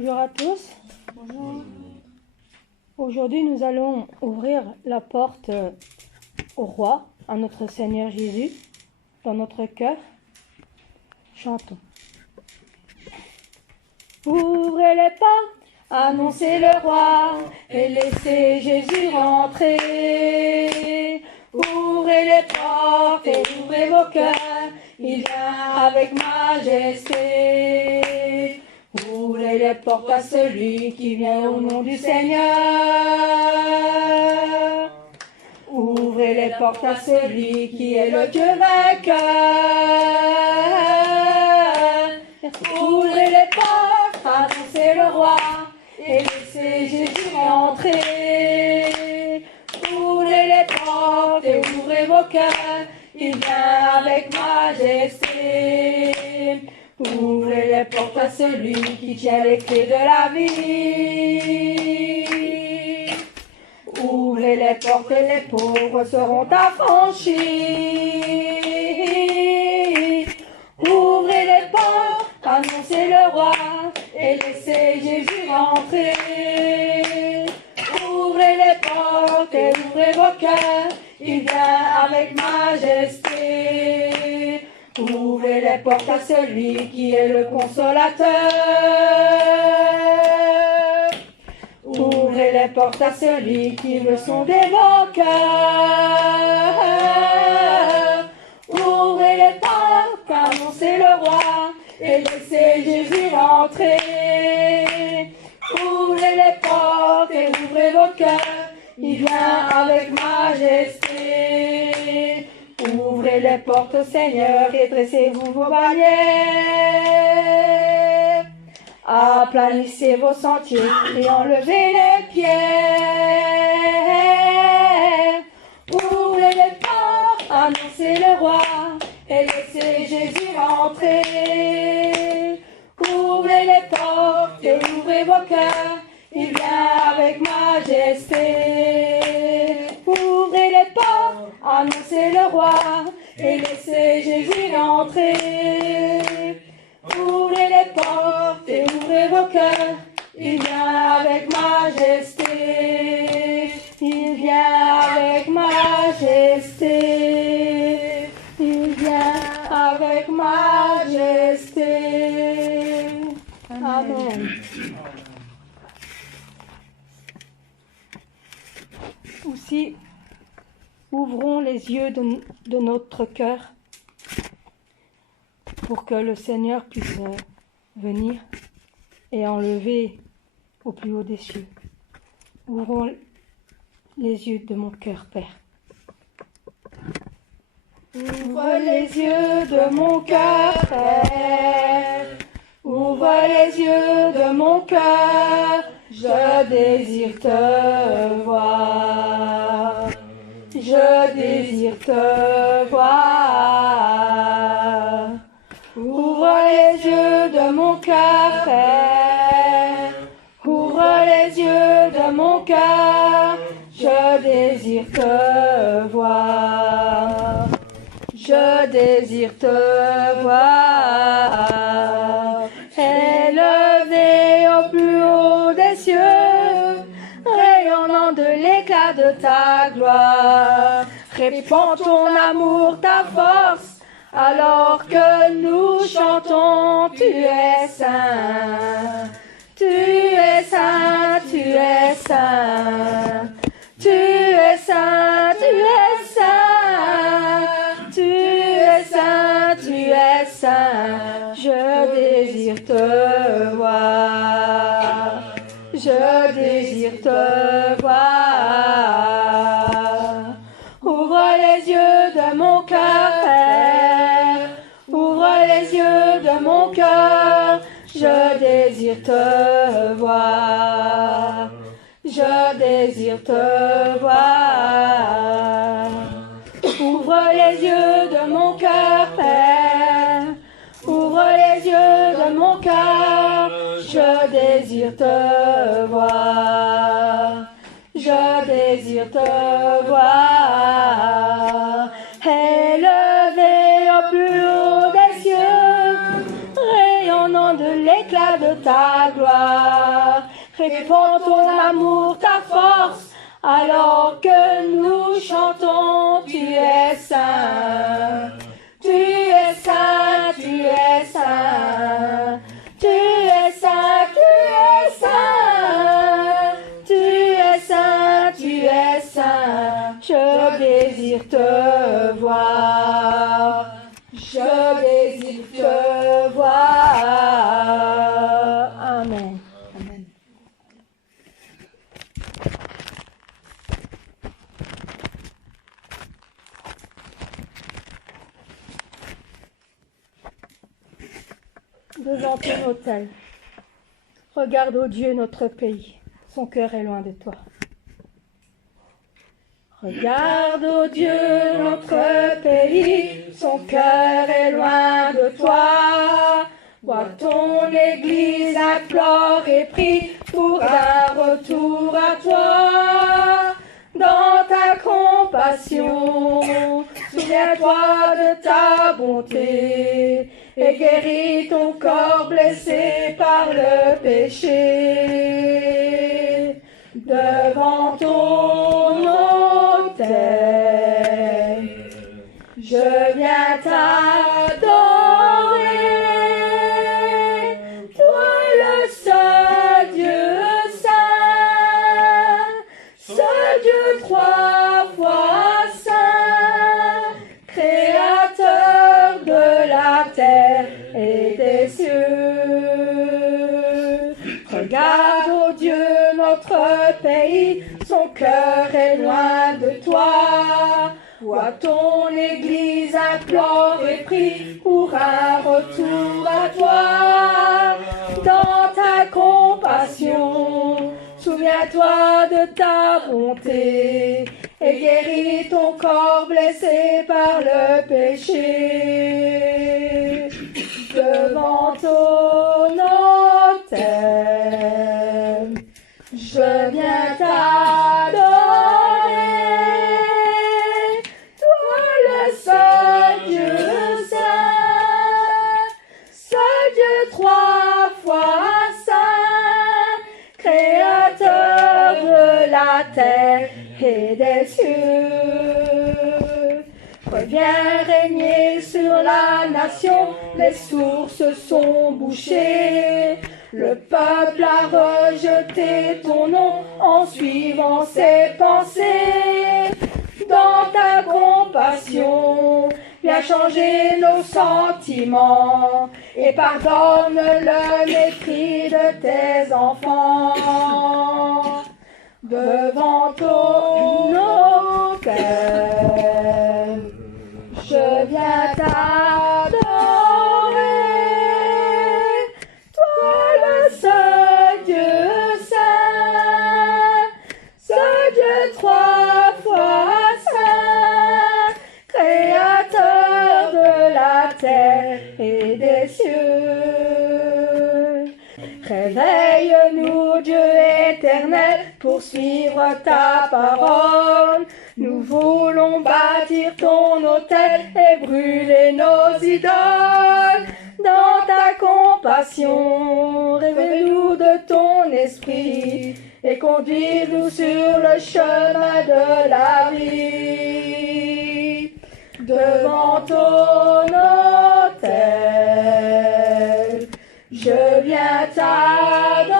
Bonjour à tous. Bonjour. Aujourd'hui, nous allons ouvrir la porte au roi, à notre Seigneur Jésus, dans notre cœur. Chantons. Ouvrez les portes, annoncez le roi et laissez Jésus rentrer. Ouvrez les portes et ouvrez vos cœurs, il vient avec majesté. Ouvrez les portes à celui qui vient au nom du Seigneur. Ouvrez les portes à celui qui est le Dieu vainqueur. Ouvrez les portes, annoncez le roi et laissez Jésus rentrer. Ouvrez les portes et ouvrez vos cœurs, il vient avec majesté. Ouvrez les portes à celui qui tient les clés de la vie. Ouvrez les portes et les pauvres seront affranchis. Ouvrez les portes, annoncez le roi et laissez Jésus rentrer. Ouvrez les portes et ouvrez vos cœurs, il vient avec majesté. Ouvrez les portes à celui qui est le consolateur. Ouvrez les portes à celui qui veut sonder vos cœurs. Ouvrez les portes, annoncez le roi et laissez Jésus rentrer. Ouvrez les portes et ouvrez vos cœurs, il vient avec majesté. Ouvrez les portes au Seigneur et dressez-vous vos bannières. Aplanissez vos sentiers et enlevez les pierres. Ouvrez les portes, annoncez le roi et laissez Jésus rentrer. Ouvrez les portes et ouvrez vos cœurs, il vient avec majesté. Ouvrez les portes, annoncez le roi et laissez Jésus rentrer. Ouvrez les portes et ouvrez vos cœurs, il vient avec majesté. Il vient avec majesté. Il vient avec majesté. Amen. Aussi, ouvrons les yeux de notre cœur pour que le Seigneur puisse venir et enlever au plus haut des cieux. Ouvrons les yeux de mon cœur, Père. Ouvre les yeux de mon cœur, Père. Ouvre les yeux de mon cœur. Je désire te voir. Je désire te voir. Ouvre les yeux de mon cœur, Père. Ouvre les yeux de mon cœur. Je désire te voir. Je désire te voir. Élevé au plus haut des cieux, rayonnant de l'éclat de ta gloire. Répands ton amour, ta force, alors que nous chantons, tu es saint. Tu es saint, tu es saint. Tu es saint, tu es saint. Tu es saint, tu es saint. Je désire te voir. Je désire te voir. Ouvre les yeux de mon cœur, Père. Ouvre les yeux de mon cœur. Je désire te voir. Je désire te voir. Ouvre les yeux de mon cœur, Père. Ouvre les yeux de mon cœur. Je désire te voir. Je désire te voir. Élevé au plus haut des cieux, rayonnant de l'éclat l'éclat de ta gloire. Répands ton amour, ta force, alors que nous chantons, tu es saint. Tu es saint, tu es saint. Tu es saint, tu es saint. Tu es saint, tu es saint. Je désire te voir. Je désire te voir. Amen. Amen. Devant ton autel, regarde, ô Dieu, notre pays. Son cœur est loin de toi. Regarde, ô Dieu, notre pays, son cœur est loin de toi. Vois ton Église implore et prie pour un retour à toi. Dans ta compassion, souviens-toi de ta bonté et guéris ton corps blessé par le péché. Devant ton autel, je viens t'adorer, toi le seul Dieu saint, ce Dieu trois fois saint, créateur de la terre et des cieux. Regarde, ô Dieu, notre pays, son cœur est loin de toi. Vois ton Église implore et prie pour un retour à toi. Dans ta compassion, souviens-toi de ta bonté et guéris ton corps blessé par le péché. Devant ton autel, je viens t'adorer, toi le seul Dieu saint, ce Dieu trois fois saint, créateur de la terre et des cieux. Reviens régner sur la nation, les sources sont bouchées. Le peuple a rejeté ton nom en suivant ses pensées. Dans ta compassion, viens changer nos sentiments et pardonne le mépris de tes enfants. Devant ton autel, je viens t'adorer, toi le seul Dieu saint, ce Dieu trois fois saint, créateur de la terre et des cieux. Réveille-nous, Dieu éternel, pour suivre ta parole. Nous voulons bâtir ton autel et brûler nos idoles. Dans ta compassion, révèle-nous de ton esprit et conduis-nous sur le chemin de la vie. Devant ton autel, je viens t'adorer,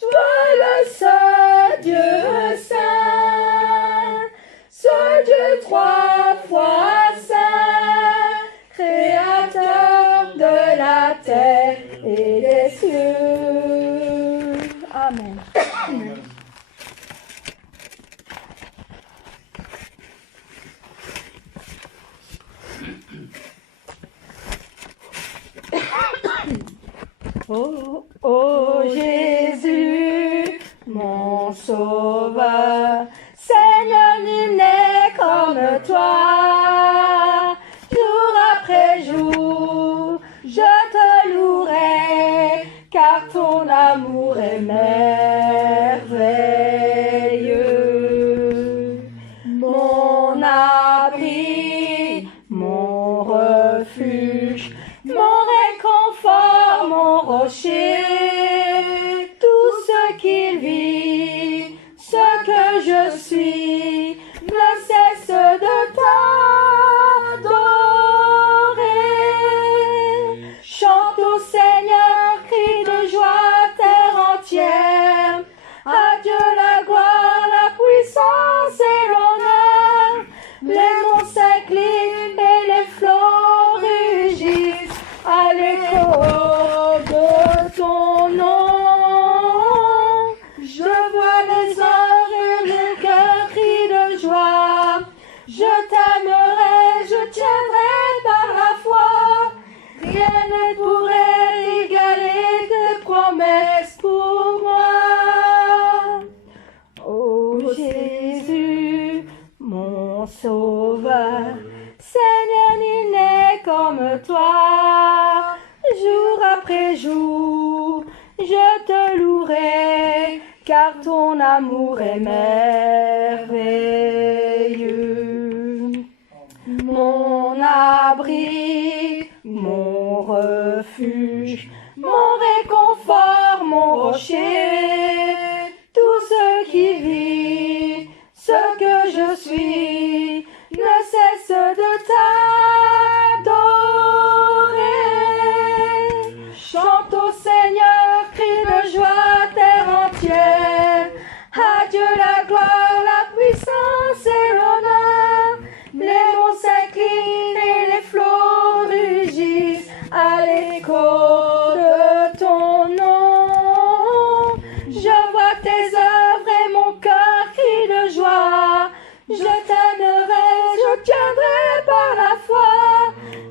toi le seul Dieu saint, ce Dieu trois fois saint, créateur de la terre et des cieux. Amen. Oh, oh Jésus, mon sauveur, Seigneur, nul n'est comme toi. Jour après jour, je te louerai, car ton amour est merveilleux. Mon abri, mon refuge, mon réconfort, mon rocher. Tout ce qu'il vit, ce que je suis, ne cesse de t'adorer. Chante au Seigneur, crie de joie, terre entière. À Dieu la gloire, la puissance et l'honneur. Les monts s'inclinent et les flots rugissent à l'écho de ton nom. Je vois les heures et mon cœur crie de joie. Je t'aimerai, je tiendrai par la foi. Rien ne pourrait égaler tes promesses pour moi. Oh Jésus, mon sauveur, Seigneur, nul n'est comme toi. Jour après jour, je te louerai, car ton amour est merveilleux. Mon abri, mon refuge, mon réconfort, mon rocher, tout ce qui vit, ce que je suis, ne cesse de t'adorer. Chante au Seigneur, crie de joie, terre entière. À Dieu la gloire, la puissance et l'honneur. Les monts s'inclinent et les flots rugissent à l'écho de ton nom. Je vois tes œuvres et mon cœur crie de joie. Je t'aimerai, je tiendrai par la foi.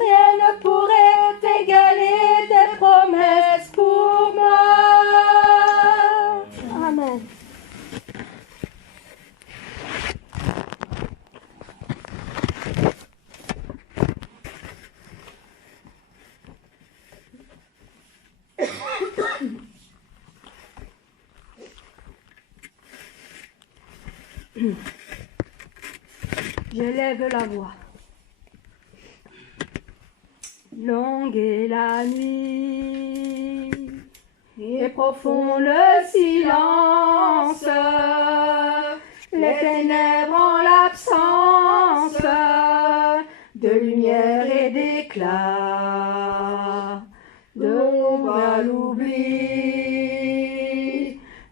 Rien ne pourrait égaler tes promesses pour moi. Amen. Je lève la voix. Longue est la nuit et profond le silence. Les ténèbres en l'absence de lumière et d'éclat, d'ombre à l'oubli,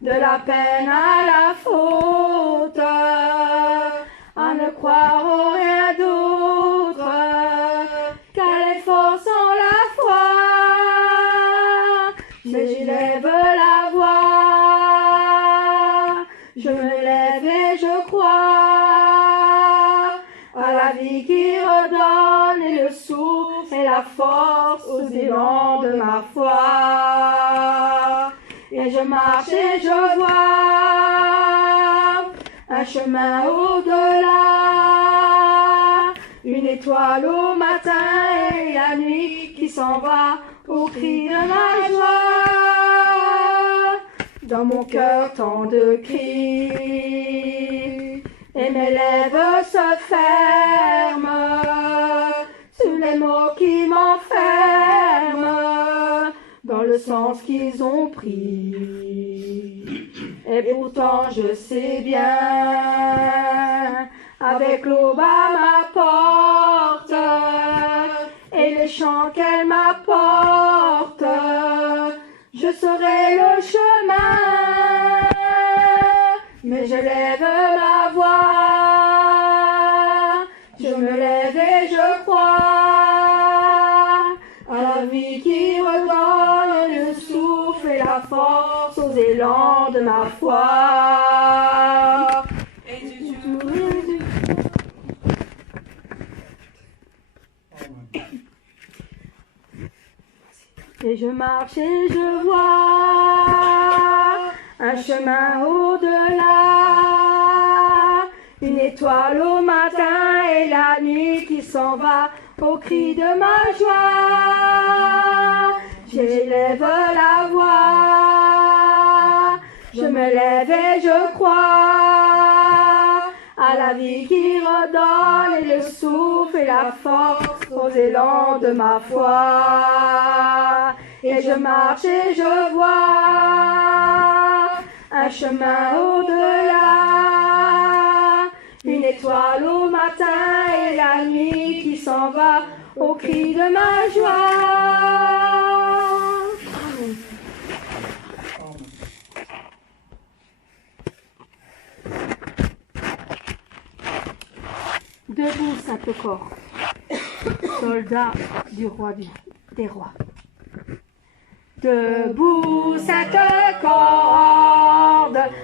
de la peine à la faute, à ne croire en rien d'autre qu'à l'effort sans la foi. Mais je lève la voix, je me lève et je crois à la vie qui redonne et le souffle et la force aux élans de ma foi. Et je marche et je vois un chemin au-delà, une étoile au matin et la nuit qui s'en va au cri de ma joie. Dans mon cœur tant de cris et mes lèvres se ferment sous les mots qui m'enferment dans le sens qu'ils ont pris. Et pourtant je sais bien, avec l'aube à ma porte et les chants qu'elle m'apporte, je saurai le chemin. Mais je lève ma voix, je me lève et je crois à la vie qui redonne le souffle et la force aux élans de ma foi. Et je marche et je vois un chemin au-delà, une étoile au matin et la nuit qui s'en va au cri de ma joie. J'élève la voix, je me lève et je crois à la vie qui redonne et le souffle et la force aux élans de ma foi. mais je marche et je vois un chemin au-delà, une étoile au matin et la nuit qui s'en va au cri de ma joie. Amen. Debout, Sainte-Corde, soldat du roi des rois. Debout, Sainte-Corde,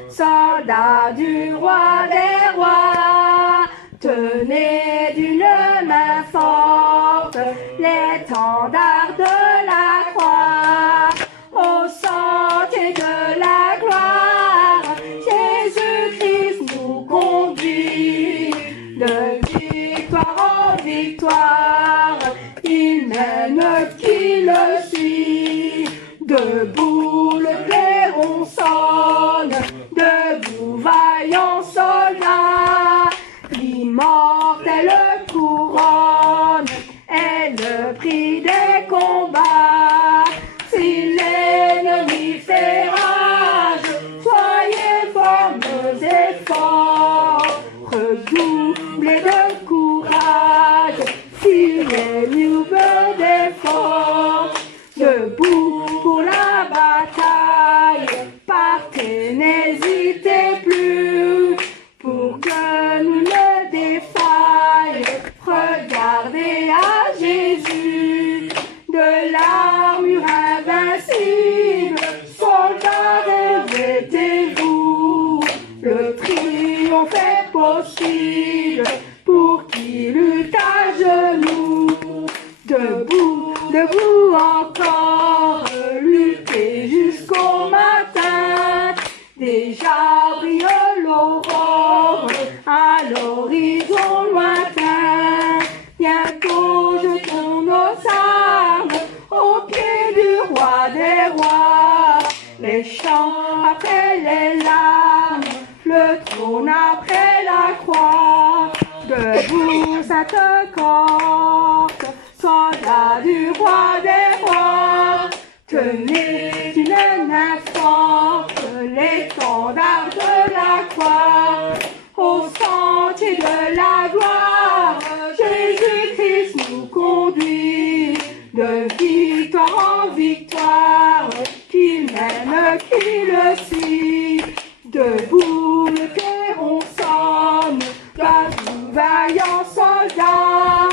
soldat du roi des rois, tenez d'une main forte l'étendard de la croix, au sentier de la gloire, Jésus-Christ nous conduit, de victoire en victoire, il mène qui le suit. Debout le clairon sonne, debout vaillant soldat, l'immortelle couronne est le prix des combats. Si l'ennemi fait rage, soyez forts et forts, redoublez de courage, si l'ennemi vous veut des forces. Debout pour la bataille, partez, n'hésitez plus, pour que nous ne défaille. Regardez à Jésus, de l'armure invincible, soldats, revêtez-vous, le triomphe est possible, pour qui lutte à genoux. Debout, debout encore, lutter jusqu'au matin. Déjà brille l'aurore à l'horizon lointain. Bientôt jetons nos armes au pied du roi des rois. Les chants après les larmes, le trône après la croix. Debout, Sainte-Corde, soldat du roi des rois, tenez d'une main forte l'étendard de la croix, au sentier de la gloire, Jésus-Christ nous conduit, de victoire en victoire, qu'il mène, qu'il le suit. Debout le clairon sonne, debout vaillant soldat,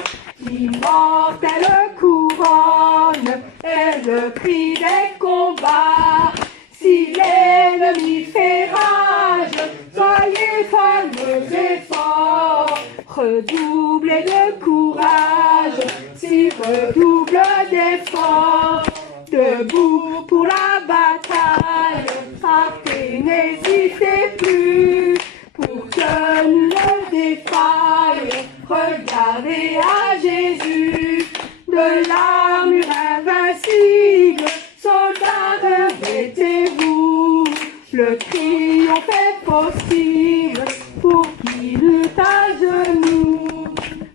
l'immortelle couronne est le prix des combats. Si l'ennemi fait rage, soyez fermes et forts, redoublez de courage, si redouble d'efforts. Debout pour la bataille, partez, n'hésitez plus, pour que nous ne défaille. Regardez à Jésus, de l'armure invincible, soldats, revêtez-vous, le triomphe est possible, pour qui lutte à genoux.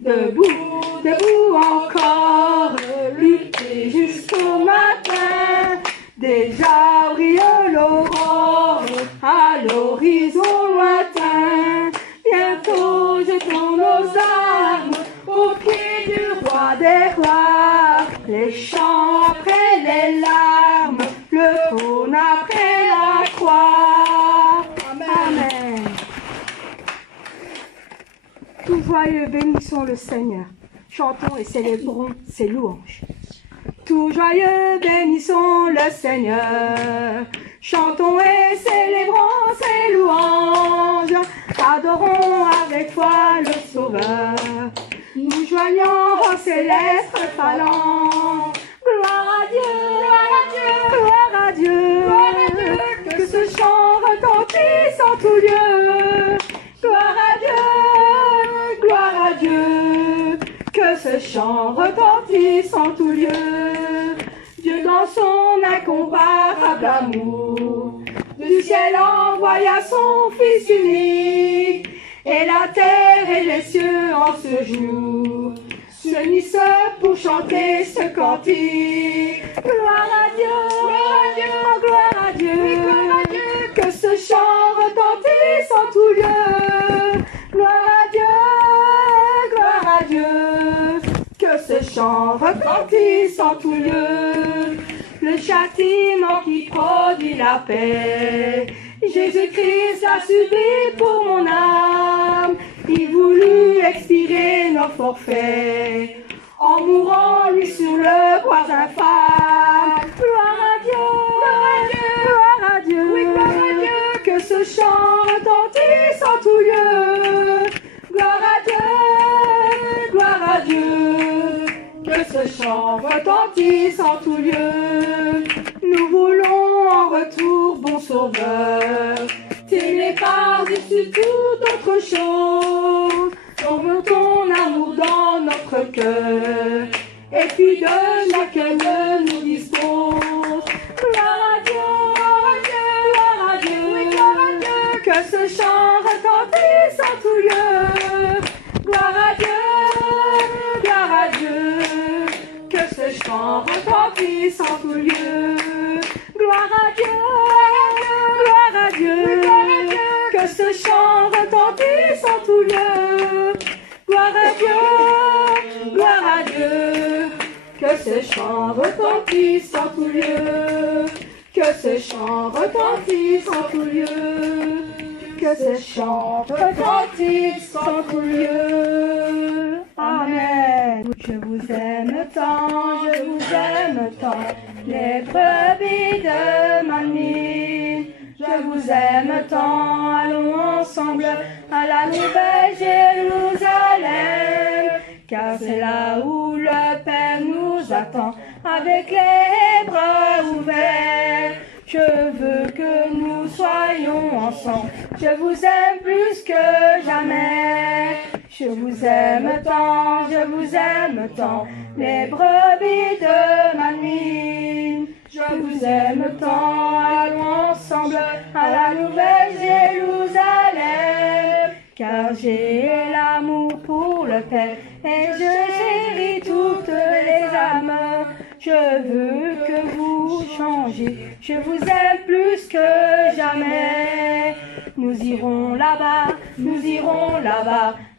Debout, debout encore, luttez jusqu'au matin, déjà brille l'aurore à l'horizon lointain. Bientôt jetons nos armes au pied du roi des rois, les chants après les larmes, le trône après la croix. Amen. Tout joyeux, bénissons le Seigneur, chantons et célébrons ses louanges. Tout joyeux, bénissons le Seigneur, chantons et célébrons ses louanges, adorons avec foi le Sauveur, nous joignons aux célestes phalanges. Gloire à Dieu, gloire à Dieu, gloire à Dieu, gloire à Dieu, que ce chant retentisse en tout lieu. Gloire à Dieu, gloire à Dieu, que ce chant retentisse en tout lieu. Dieu dans son incomparable amour, du ciel envoya son Fils unique, et la terre et les cieux en ce jour s'unissent pour chanter ce cantique. Gloire à Dieu, gloire à Dieu, oui, gloire à Dieu, que ce chant retentisse en tout lieu. Gloire à Dieu, que ce chant retentisse en tout lieu. Le châtiment qui produit la paix, Jésus-Christ l'a subi pour mon âme. Il voulut expirer nos forfaits en mourant lui sur le bois infâme. Gloire à Dieu, gloire à Dieu, oui, gloire à Dieu, que ce chant retentisse en tout lieu. Gloire à Dieu, que ce chant retentisse en tout lieu. Nous voulons en retour, bon sauveur, t'aimer par-dessus toute autre chose. Envoie ton amour dans notre cœur, et puis de chacun nous dispose. Gloire à Dieu, gloire à Dieu, oui, gloire à Dieu, que ce chant retentisse en tout lieu. Gloire à Dieu, que ce chant retentisse en tout lieu. Gloire à Dieu, oui, gloire à Dieu, que ce chant retentisse en tout lieu. Gloire à Dieu, que ce chant retentisse en tout lieu. Que ce chant retentisse en tout lieu. Que ce chant retentisse en tout lieu. Amen. Je vous aime tant, je vous aime tant, les brebis de ma vie. Je vous aime tant, allons ensemble à la nouvelle Jérusalem, car c'est là où le Père nous attend avec les bras ouverts. Je veux que nous soyons ensemble, je vous aime plus que jamais. Je vous aime tant, je vous aime tant, les brebis de ma nuit. Je vous aime tant, allons ensemble à la nouvelle Jérusalem, car j'ai l'amour pour le Père et je chéris toutes les âmes. Je veux que vous changiez, je vous aime plus que jamais. Nous irons là-bas,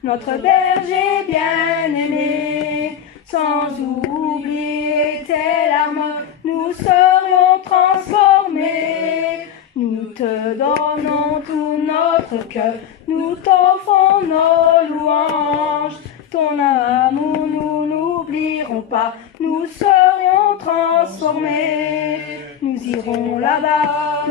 notre berger bien-aimé. Sans oublier tes larmes, nous serions transformés. Nous te donnons tout notre cœur, nous t'offrons nos louanges. Ton amour nous n'oublierons pas, nous serions transformés. Nous irons là-bas,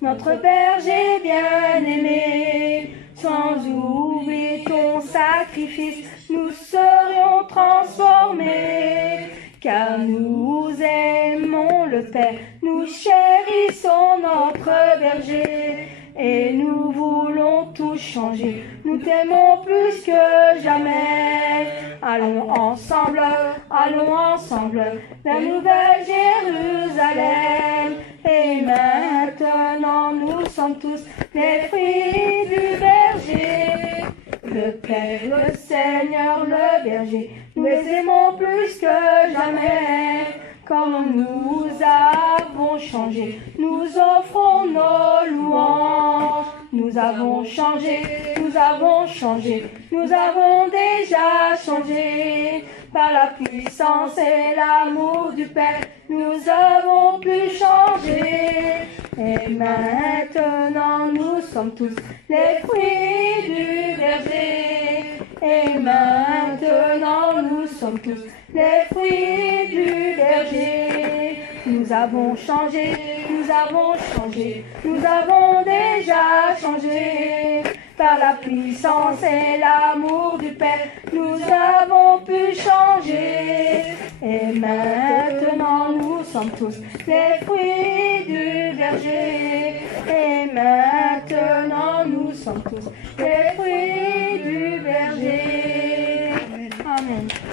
notre berger bien-aimé. Sans oublier ton sacrifice, nous serions transformés. Car nous aimons le Père, nous chérissons notre berger. Et nous voulons tout changer, nous t'aimons plus que jamais. Allons ensemble vers nouvelle Jérusalem. Et maintenant nous sommes tous les fruits du berger. Le Père, le Seigneur, le berger, nous les aimons plus que jamais. Comme nous avons changé, nous offrons nos louanges. Nous avons changé, nous avons déjà changé. Par la puissance et l'amour du Père, nous avons pu changer. Et maintenant nous sommes tous les fruits du berger. Et maintenant nous sommes tous les fruits du berger. Nous avons changé, nous avons déjà changé. Par la puissance et l'amour du Père, nous avons pu changer. Et maintenant nous sommes tous les fruits du berger. Et maintenant nous sommes tous les fruits